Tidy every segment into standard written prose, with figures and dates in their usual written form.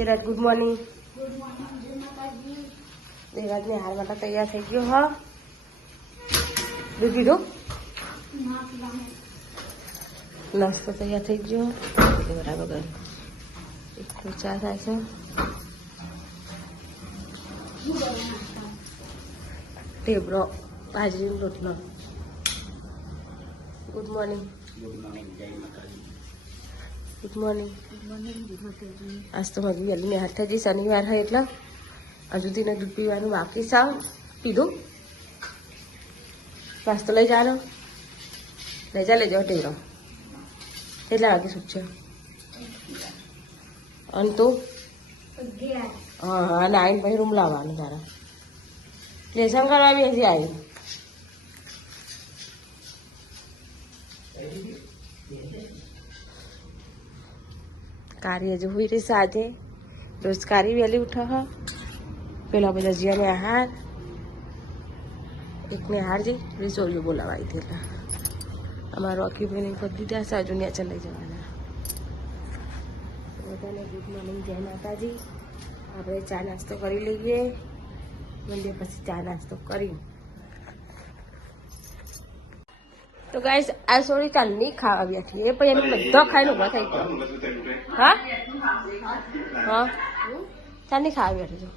Viraj good morning. વિરાજને હાર માટે તૈયાર થઈ ગયો. હા દૂધ પીધું, નાસ્તો તૈયાર થઈ ગયો. બરાબર એક ચા થાય છે. ટેબરો બાજરીનો રોટલો. Good morning. Good morning. આજ તો મારી વહેલી હાથ થઈ જઈ. શનિવાર હોય એટલે હજુ સુધી દૂધ પીવાનું બાકી સાવ. પીધું નાસ્તો લઈ જાનો. લઈ જા લેજો ટેરો. કેટલા વાગે છૂટશે? અને તું? હા અને આવીને પછી રૂમ લાવવાનું તારા. લેસન કરવા બી હજી આવી. કાર્ય જો હોય રહી સાંજે રોજ કારી વહેલી ઉઠે. હ પેલા બધા જીયાને આહાર એકને હાર જઈ રીસોરીઓ બોલાવાઈ હતી. એટલે અમારો અકીભાઈને બધી ત્યાં સાજુ નેચર લઈ જવાના. બધાને ગુડ મોર્નિંગ, જય માતાજી. આપણે ચા નાસ્તો કરી લઈએ. મંદિર પછી ચા નાસ્તો કરી. તો ગાઈસ આ સોરી કાલની ખાવા બેઠી એ પછી એને બધો ખાઈને ઉભા થઈ ગયો. હા હા ચાની ખાવા બેઠી છો?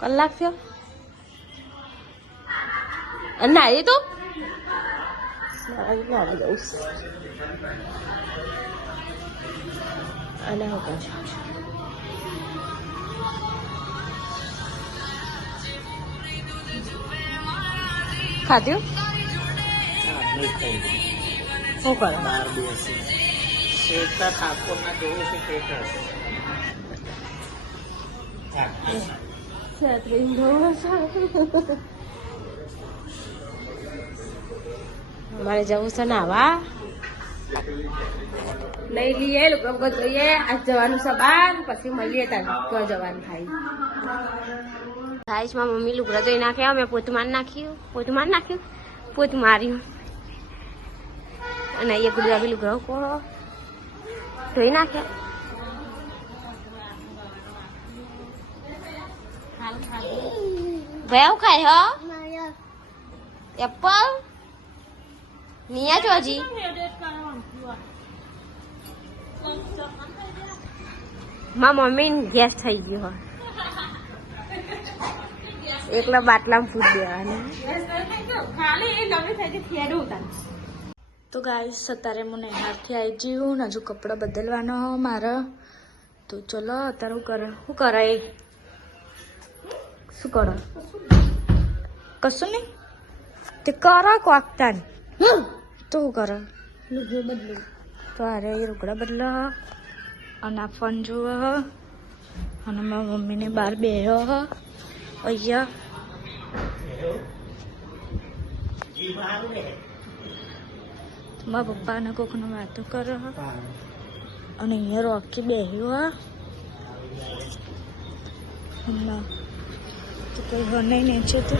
કલાક થયો. અને નાઈ તો જવું અને હું કહું ખાધ્યું શું કરો? અમારે જવું છે નાવા. લઈ લઈએ લોકો જોઈએ. આજ જવાનું છે બાર, પછી મળીએ તો જવાનું થાય. માં મમ્મી લુગડા ધોઈ નાખ્યા. મેં પોતું મારી નાખ્યું. પોતું માર્યું. અને અહીંયા ગુલાબી લુગડા કોળો ધોઈ નાખ્યા. ભાઈ આવું ખાય હો એપલ નિયા છો હજી. મારા મમ્મી ગેસ થઈ ગયો હોય. એકલા બાટલામાં ફૂટ દેવાનું. તો ગાઈસ અત્યારે મને હાથથી આવી ગયું. હજુ કપડાં બદલવાનો મારે. તો ચલો અત્યારે શું કરે? શું કરાય? શું કરો? કશું નહીં તે કરો કોકતા તો શું કરે? બદલું તો અરે એ રોકડા બદલો અને આ ફોન જુઓ. અને મારા મમ્મીને બહાર બેહ્યો અહીંયા. મારા પપ્પાને કોકનો વાતો કરો. અને અહીંયા રોકી બેહ્યો. તો કઈ બનાઈ નહીં છે. તો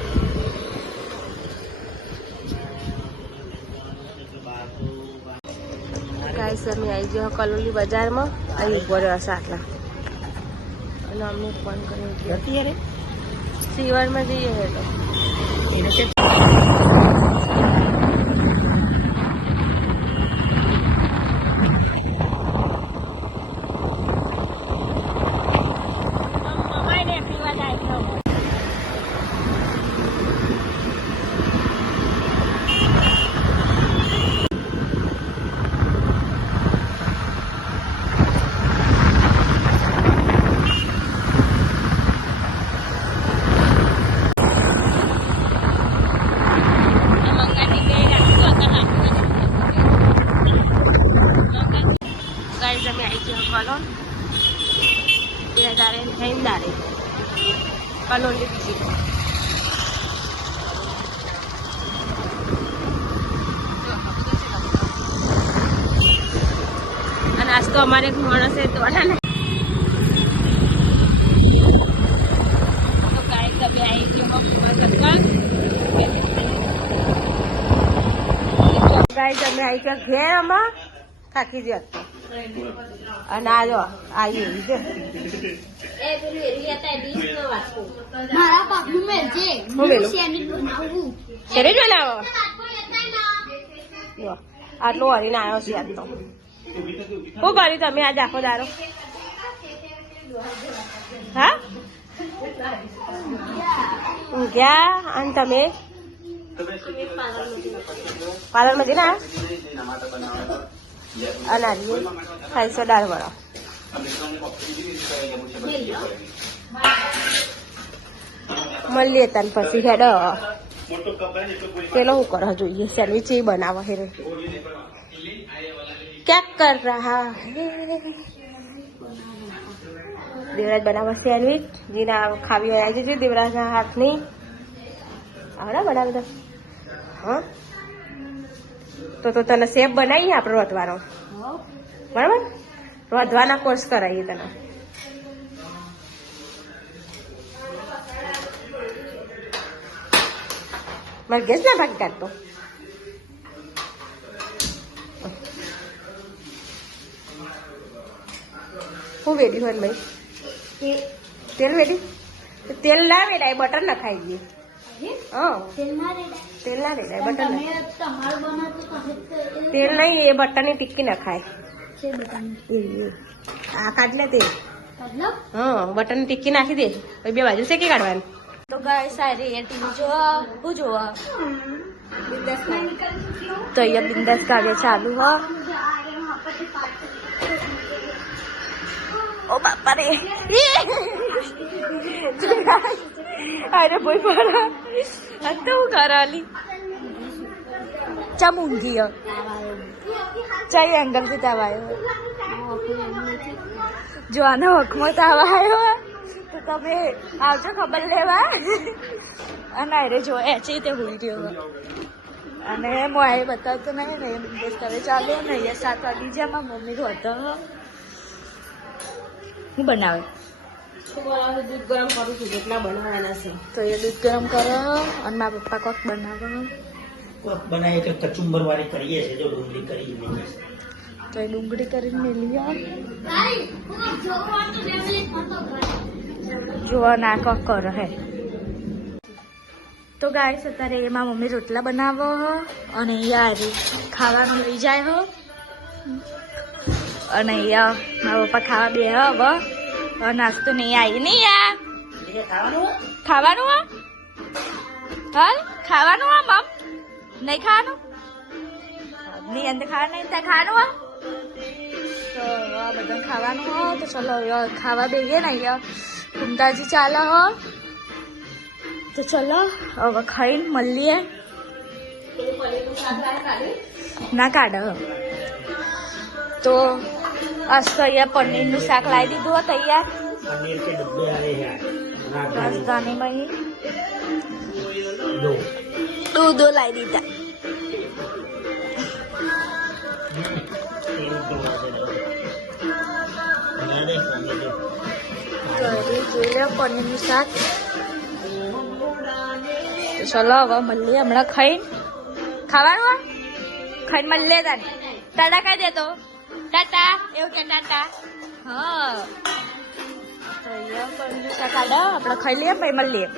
ગાઈસ અમે આવી ગયો કલોલી બજારમાં. અહીં ઉભો રહ્યો હશે આટલા. અને અમને ફોન કર્યો અત્યારે સિવારમાં જઈએ તો કલોલ 2000 કલોલી બીજી. અને આજ તો અમારે એક માણસ છે તો ને તો ગાય તમે આવી ગયો ગાય તમે આવી ગયા ઘેર આમાં થાકી ગયા. અને આ જો આવી મારા પાપનું મેલજે હું મેલું સેન્ડવિચ બનાવું શેરી જ બનાવો જો આટલો હરીને આવ્યો છે આજ તો શું કર્યું તમે આજ આખો દારો હા ઊંઘ્યા અને તમે પાર્લરમાં જઈને આવ્યા અને ખાઈશો દાળ વડા મળીએ તને પછી હેડ પેલો શું કરો જોઈએ સેન્ડવિચ એ બનાવો હેરે ક્યાંક કર રહા દેવરાજ બનાવો સેન્ડવિચ જેના ખાવી હોય આવી જશે દેવરાજના હાથની આવડે બનાવી દો હા તો તને સેફ બનાવીએ આપણે રોધવાનો બરાબર રોધવાના કોર્સ કરાવીએ તને મારે ગેસ ના ભાગ કાઢતો હું વેડી હોય ભાઈ તેલ વેડી તેલ ના વેડાય બટર ના ખાઈ ગઈ હા તેલ ના વેડાય બટર તેલ નહીં એ બટરની ટિક્કી ના ખાય આ કાઢ લે તેલ હા બટરની ટિક્કી નાખી દે પછી બે બાજુ શેકી કાઢવાની તો ગાય સારી એ ટીવી જોવા હું જોવા તો અહીંયા બિંદાસ કાવ્ય ચાલુ હ ઓ બાપા રે અરે બોય પડા આ તો હું કરાલી ચા મૂંગી ચાઈ એંગલ થી તાવ આવ્યો જો આનો હકમાં તાવ આવ્યો તો તમે આવજો ખબર લેવા અને અરે જો એ છે તે હોઈ રહ્યો અને મોએ બતાવતો નહીં ને બિંદાસ કરે ચાલો ને અહીંયા 7 વાગી જાય મારા મમ્મી હતો હું બનાવે દૂધ ગરમ કરું છું જેટલા બનાવવાના છે તો એ દૂધ ગરમ કરો અને મારા પપ્પા કોક બનાવો બનાવી તો કચુંબર વાળી કરીએ છે જો ડુંગળી કરી તો એ ડુંગળી કરીને મેલી જોવા ના કોક કરો હે તો ગાઈસ અત્યારે એમાં મમ્મી રોટલા બનાવો અને યાર ખાવાનું લઈ જાય હો અને અહીંયા મારા પપ્પા ખાવા બે હવે નાસ્તો નહીં આવી નહીં યાર ખાવાનું હાલ ખાવાનું મમ નહીં ખાવાનું ની અંદર ખાવા નહીં ત્યાં ખાવાનું તો આ બધા ખાવાનું હો તો ચલો ખાવા બેહીએ ને અહીંયા ઘૂમતાજી ચાલે હો તો ચલો હવે ખાઈને મળીએ ના કાઢો તો આજ તો અહીંયા પનીરનું શાક લાવી દીધું હો તૈયાર पनीर के डब्बे आ रहे हैं રાજધાનીમાં दो દૂધો લાવી દીધા જોઈ લે પનીરનું શાક તો ચલો હવે મળીએ હમણાં ખાઈને ખાવાનું ખાઈને મળીએ તાને ટાટા ખાઈ દેતો ટાટા એવું કે ટાટા હા તો અહીંયા પનીરનું શાક આડા આપણે ખાઈ લઈએ પછી મળીએ